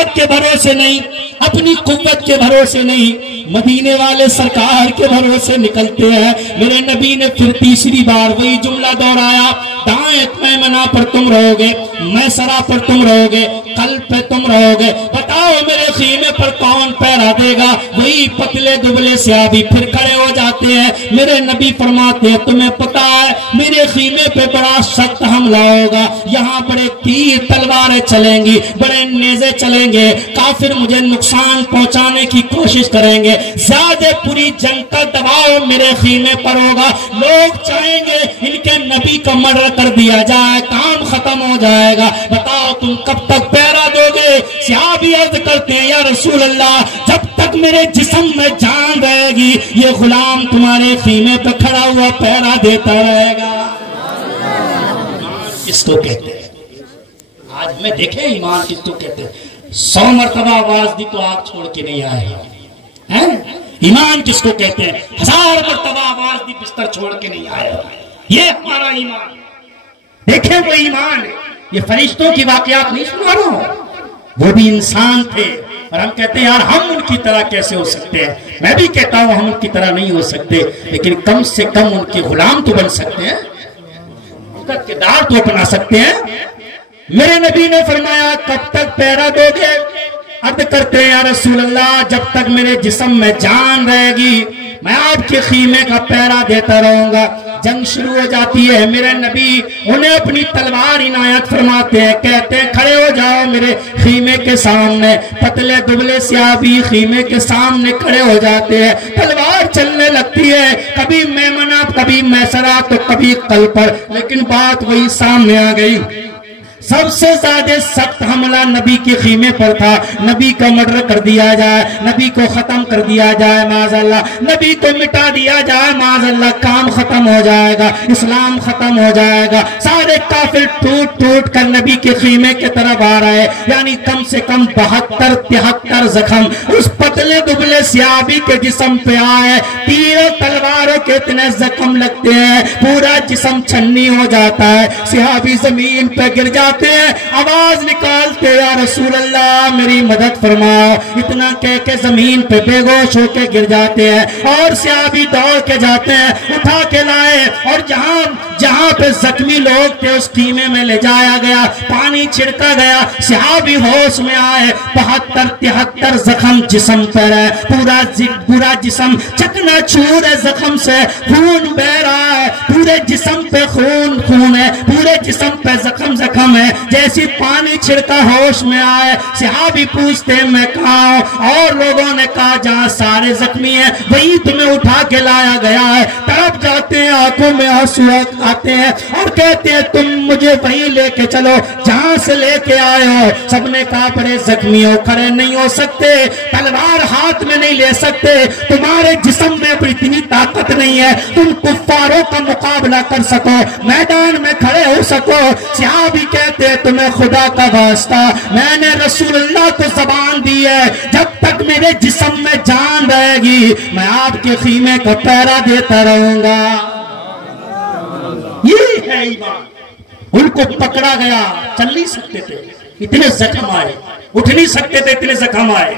ताकत के भरोसे नहीं, अपनी कुव्वत के भरोसे नहीं, मदीने वाले सरकार के भरोसे निकलते हैं। मेरे नबी ने फिर तीसरी बार वही जुमला दोहराया, दाएं मैमना पर तुम रहोगे, मैसरा पर तुम रहोगे, कल्ब पे तुम रहोगे। बताओ मेरे खीमे पर कौन पहरा देगा? वही पतले दुबले सहाबी फिर खड़े हो जाते हैं। मेरे नबी फरमाते हैं, तुम्हें पता है मेरे खीमे पे बड़ा सख्त हमला होगा, यहाँ बड़े तीर तलवारें चलेंगी, बड़े नेज़े चलेंगे, काफिर मुझे नुकसान पहुंचाने की कोशिश करेंगे, ज्यादा पूरी जंग का दबाव मेरे खीमे पर होगा। लोग चाहेंगे इनके नबी का मर्डर कर दिया जाए, काम खत्म हो जाएगा। बताओ तुम कब तक पहरा दोगे? सहाबी अर्ज करते हैं, या रसूल अल्लाह, जब तक मेरे जिस्म में जान रहेगी ये गुलाम तुम्हारे खीमे पे खड़ा हुआ पहरा देता रहेगा। इसको कहते हैं, आज हमें देखे ईमान किसको कहते हैं। 100 मरतबा आवाज दी तो आग छोड़ के नहीं आएगा, हैं? ईमान किसको कहते हैं? 1000 मरतबा आवाज दी बिस्तर छोड़ के नहीं आएगा। ये हमारा ईमान। देखें वो ईमान है। ये फरिश्तों की वाकयात नहीं सुना रहा हूं, वो भी इंसान थे और हम कहते हैं यार हम उनकी तरह कैसे हो सकते हैं। मैं भी कहता हूं हम उनकी तरह नहीं हो सकते, लेकिन कम से कम उनके गुलाम तो बन सकते हैं, उनका किरदार तो अपना सकते हैं। मेरे नबी ने फरमाया, कब तक पहरा दोगे? अर्ज करते हैं, या रसूल अल्लाह, जब तक मेरे जिस्म में जान रहेगी मैं आपके खीमे का पहरा देता रहूंगा। जंग शुरू हो जाती है, मेरे नबी उन्हें अपनी तलवार इनायत फरमाते हैं, कहते हैं खड़े हो जाओ मेरे खीमे के सामने। पतले दुबले सहाबी खीमे के सामने खड़े हो जाते हैं, तलवार चलने लगती है, कभी मैमना कभी मैसरा तो कभी कल पर, लेकिन बात वही सामने आ गई। सबसे ज्यादा सख्त हमला नबी के खीमे पर था। नबी को मर्डर कर दिया जाए, नबी को खत्म कर दिया जाए, माज़अल्लाह, नबी को मिटा दिया जाए, माज़अल्लाह, काम खत्म हो जाएगा, इस्लाम खत्म हो जाएगा। सारे काफिर टूट टूट कर नबी के खीमे की तरफ आ रहे, यानी कम से कम 72-73 जख्म उस पतले दुबले सहाबी के जिस्म पे आए। तीरों तलवारों के इतने जख्म लगते हैं, पूरा जिस्म छन्नी हो जाता है, सहाबी जमीन पे गिर जाते हैं, आवाज निकालते, या रसूल अल्लाह मेरी मदद फरमाओ। इतना कह के जमीन पे बेहोश होके गिर जाते हैं और सहाबी दौड़ के जाते हैं, उठा के लाए और जहां पे जख्मी लोग थे उस खीमे में ले जाया गया, पानी छिड़का गया, सहाबी होश में आए। 72-73 जख्म जिस्म पर है, पूरा जिस्म चकनाचूर है, जख्म से खून बह रहा है, पूरे जिस्म पे खून है, पूरे जिस्म पे जख्म है। जैसी पानी छिड़का होश में आए, सहाबी पूछते मैं कहाँ? और लोगों ने कहा जहाँ सारे जख्मी हैं वही तुम्हें उठा के लाया गया है। तड़प जाते हैं, आंखों में आंसू आते हैं और कहते हैं तुम मुझे वहीं लेके चलो जहाँ से लेके आए हो। सबने कहा बड़े जख्मी हो, खड़े नहीं हो सकते, तलवार हाथ में नहीं ले सकते, तुम्हारे जिस्म में अपनी इतनी ताकत नहीं है तुम कुफ्फारों का मुकाबला कर सको, मैदान में खड़े हो सको। सहाबी कहते हैं तुम्हें खुदा का वास्ता, मैंने रसूलुल्लाह को ज़बान दी है जब तक मेरे जिस्म में जान रहेगी मैं आपके खीमे का पहरा देता रहूंगा। ये है ईमान। उनको पकड़ा गया, चल नहीं सकते थे, इतने जख्म आए, उठ नहीं सकते थे, इतने जख्म आए।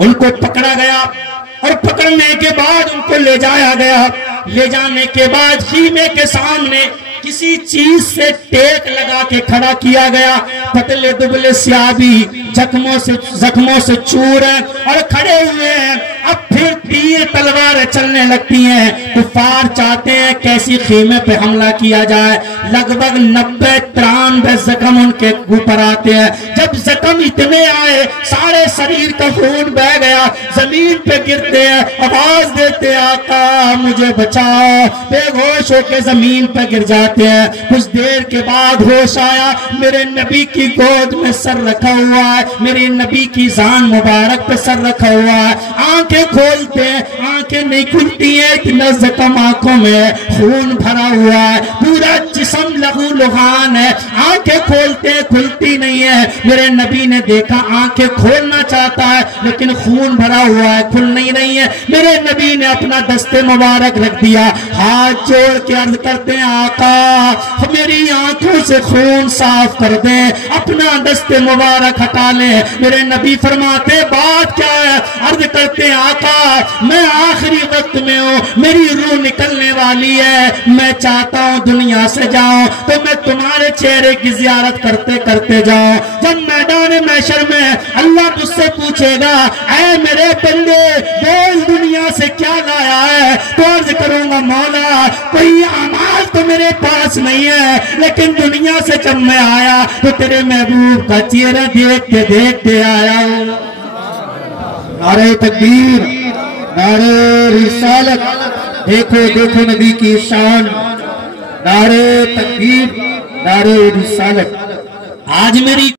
उनको पकड़ा गया और पकड़ने के बाद उनको ले जाया गया। ले जाने के बाद खीमे के सामने किसी चीज से टेक लगा के खड़ा किया गया। पतले दुबले सहाबी जख्मों से चूर हैं और खड़े हुए हैं। अब फिर तीर तलवारें चलने लगती हैं। कुफार चाहते हैं कैसी खीमे पे हमला किया जाए। लगभग 90-93 जख्म उनके ऊपर आते हैं। जब जख्म इतने आए सारे शरीर का खून बह गया, जमीन पे गिरते हैं, आवाज देते आका मुझे बचाओ। बेहोश होके जमीन पे गिर जाते हैं। कुछ देर के बाद होश आया, मेरे नबी की गोद में सर रखा हुआ है, मेरे नबी की जान मुबारक पे सर रखा हुआ है। आंखें खोलते हैं, आंखें नहीं खुलती हैं, इतना जख्म आंखों में, खून भरा हुआ है, पूरा जिस्म लहू लुहान है, आंखें खोलते खुलती नहीं है। मेरे नबी ने देखा आंखें खोलना चाहता है लेकिन खून भरा हुआ है, खुल नहीं रही है। मेरे नबी ने अपना दस्ते मुबारक रख दिया, हाथ जोड़ के अर्ज करते हैं आका मेरी आंखों से खून साफ कर दे, अपना दस्ते मुबारक हटा ले। मेरे नबी फरमाते बात क्या है? अर्ज करते हैं आका मैं आखिरी वक्त में हूँ, मेरी रूह निकलने वाली है, मैं चाहता हूँ दुनिया से जाऊं तो मैं तुम्हारे चेहरे की जियारत करते करते जाऊं। जब मैदान महशर में अल्लाह मुझसे पूछेगा ऐ मेरे बंदे बोल दुनिया से क्या लाया है, तो अर्ज करूंगा मौला कोई अमाल तो मेरे पास नहीं है, लेकिन दुनिया से जब मैं आया तो तेरे महबूब का चेहरा देखते देखते आया हूं। नारे तकबीर, नारे रिसालत, देखो देखो नबी की शान, नारे तकबीर, नारे रिसालत। आज मेरी